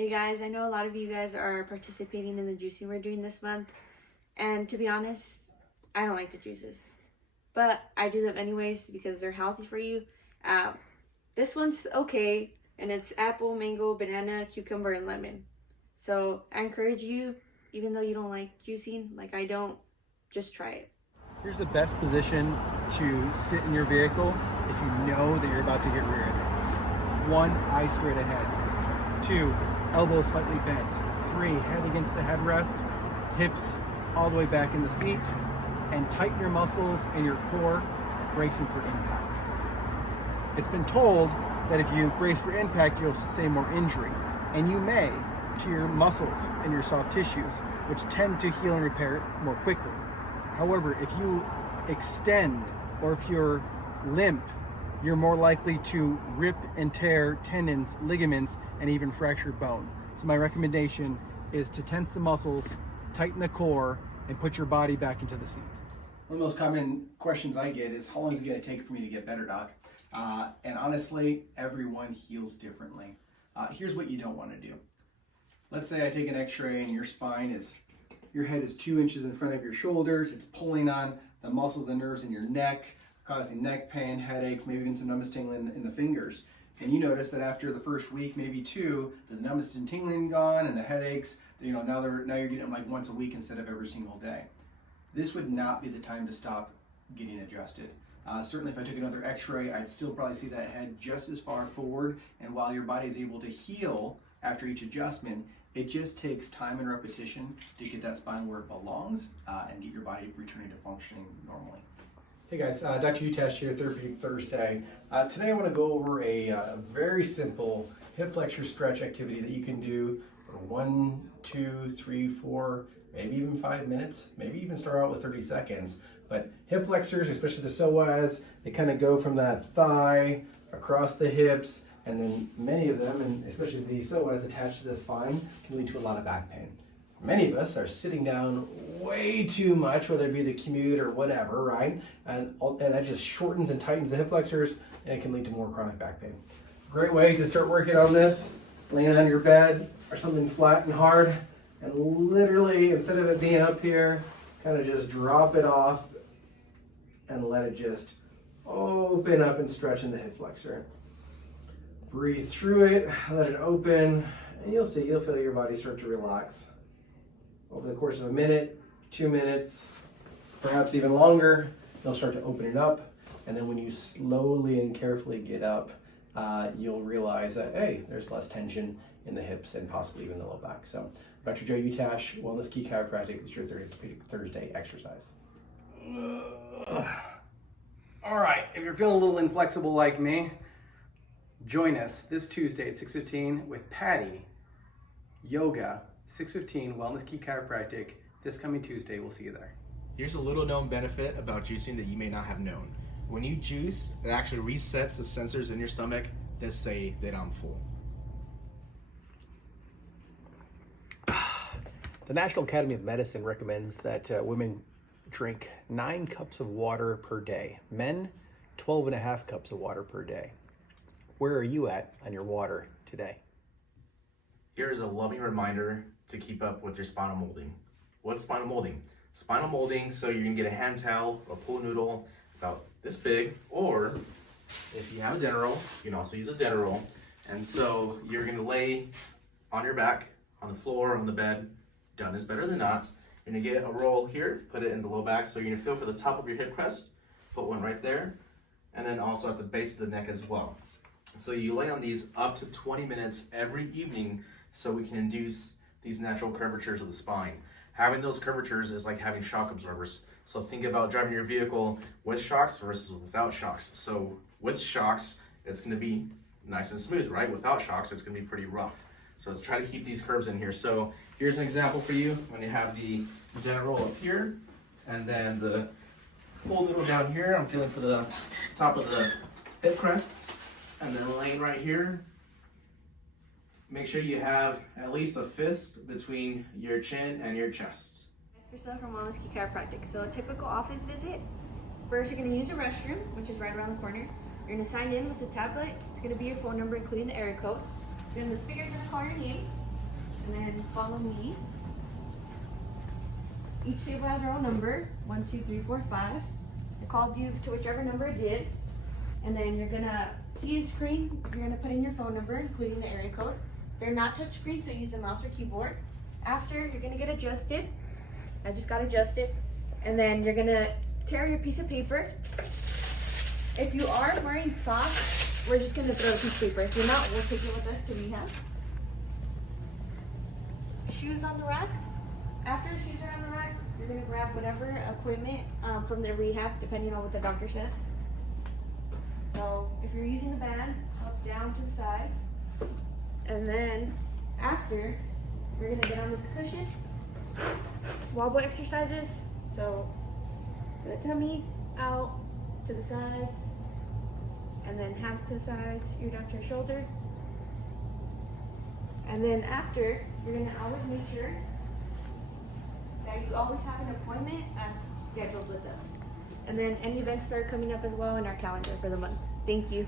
Hey guys, I know a lot of you guys are participating in the juicing we're doing this month, and to be honest, I don't like the juices, but I do them anyways because they're healthy for you. This one's okay, and it's apple, mango, banana, cucumber, and lemon. So I encourage you, even though you don't like juicing, like I don't, just try it. Here's the best position to sit in your vehicle if you know that you're about to get rear-ended. 1, eye straight ahead. 2, elbows slightly bent. 3, head against the headrest, hips all the way back in the seat, and tighten your muscles and your core, bracing for impact. It's been told that if you brace for impact, you'll sustain more injury, and you may, to your muscles and your soft tissues, which tend to heal and repair more quickly. However, if you extend or if you're limp, you're more likely to rip and tear tendons, ligaments, and even fracture bone. So my recommendation is to tense the muscles, tighten the core, and put your body back into the seat. One of the most common questions I get is, how long is it going to take for me to get better, doc? And honestly, everyone heals differently. Here's what you don't want to do. Let's say I take an x-ray and your head is 2 inches in front of your shoulders. It's pulling on the muscles and nerves in your neck, causing neck pain, headaches, maybe even some numbness tingling in the fingers. And you notice that after the first week, maybe 2, the numbness and tingling gone and the headaches, now you're getting them like once a week instead of every single day. This would not be the time to stop getting adjusted. Certainly if I took another x-ray, I'd still probably see that head just as far forward. And while your body is able to heal after each adjustment, it just takes time and repetition to get that spine where it belongs and get your body returning to functioning normally. Hey guys, Dr. Utash here, Therapeutic Thursday. Today I want to go over a very simple hip flexor stretch activity that you can do for 1, 2, 3, 4, maybe even 5 minutes, maybe even start out with 30 seconds. But hip flexors, especially the psoas, they kind of go from that thigh across the hips, and then many of them, and especially the psoas attached to the spine, can lead to a lot of back pain. Many of us are sitting down way too much, whether it be the commute or whatever, right? And that just shortens and tightens the hip flexors, and it can lead to more chronic back pain. Great way to start working on this, laying on your bed or something flat and hard, and literally, instead of it being up here, kind of just drop it off and let it just open up and stretch in the hip flexor. Breathe through it, let it open, and you'll feel your body start to relax. Over the course of a minute, 2 minutes, perhaps even longer, you'll start to open it up. And then when you slowly and carefully get up, you'll realize that, hey, there's less tension in the hips and possibly even the low back. So, Dr. Joe Utash, Wellness Key Chiropractic, it's your Thursday exercise. All right, if you're feeling a little inflexible like me, join us this Tuesday at 6:15 with Patty, yoga, 6:15, Wellness Key Chiropractic. This coming Tuesday, we'll see you there. Here's a little known benefit about juicing that you may not have known. When you juice, it actually resets the sensors in your stomach that say that I'm full. The National Academy of Medicine recommends that women drink 9 cups of water per day. Men, 12.5 cups of water per day. Where are you at on your water today? Here is a loving reminder to keep up with your spinal molding. What's spinal molding? Spinal molding, so you can get a hand towel or pool noodle about this big, or if you have a dinner roll, you can also use a dinner roll. And so you're gonna lay on your back, on the floor, on the bed. Done is better than not. You're gonna get a roll here, put it in the low back, so you're gonna feel for the top of your hip crest, put one right there, and then also at the base of the neck as well. So you lay on these up to 20 minutes every evening so we can induce these natural curvatures of the spine. Having those curvatures is like having shock absorbers. So think about driving your vehicle with shocks versus without shocks. So with shocks, it's gonna be nice and smooth, right? Without shocks, it's gonna be pretty rough. So try to keep these curves in here. So here's an example for you when you have the general roll up here and then the pool noodle down here. I'm feeling for the top of the hip crests and then laying right here. Make sure you have at least a fist between your chin and your chest. Priscilla from Welllness Key Chiropractic. So a typical office visit, first you're going to use a restroom, which is right around the corner. You're going to sign in with the tablet. It's going to be your phone number, including the area code. Then the speaker's going to call your name. follow me. Each table has our own number, 1, 2, 3, 4, 5. I called you to whichever number it did. And then you're gonna see a screen. You're gonna put in your phone number, including the area code. They're not touch screen, so use a mouse or keyboard. After, you're gonna get adjusted. I just got adjusted. And then you're gonna tear your piece of paper. If you are wearing socks, we're just gonna throw a piece of paper. If you're not, we'll take it with us to rehab. Shoes on the rack. After the shoes are on the rack, you're gonna grab whatever equipment from the rehab, depending on what the doctor says. So if you're using the band, up, down to the sides. And then after, you're gonna get on this cushion. Wobble exercises. So to the tummy, out, to the sides, and then hands to the sides, you're down to your shoulder. And then after, you're gonna always make sure that you always have an appointment as scheduled with us. And then any events that are coming up as well in our calendar for the month. Thank you.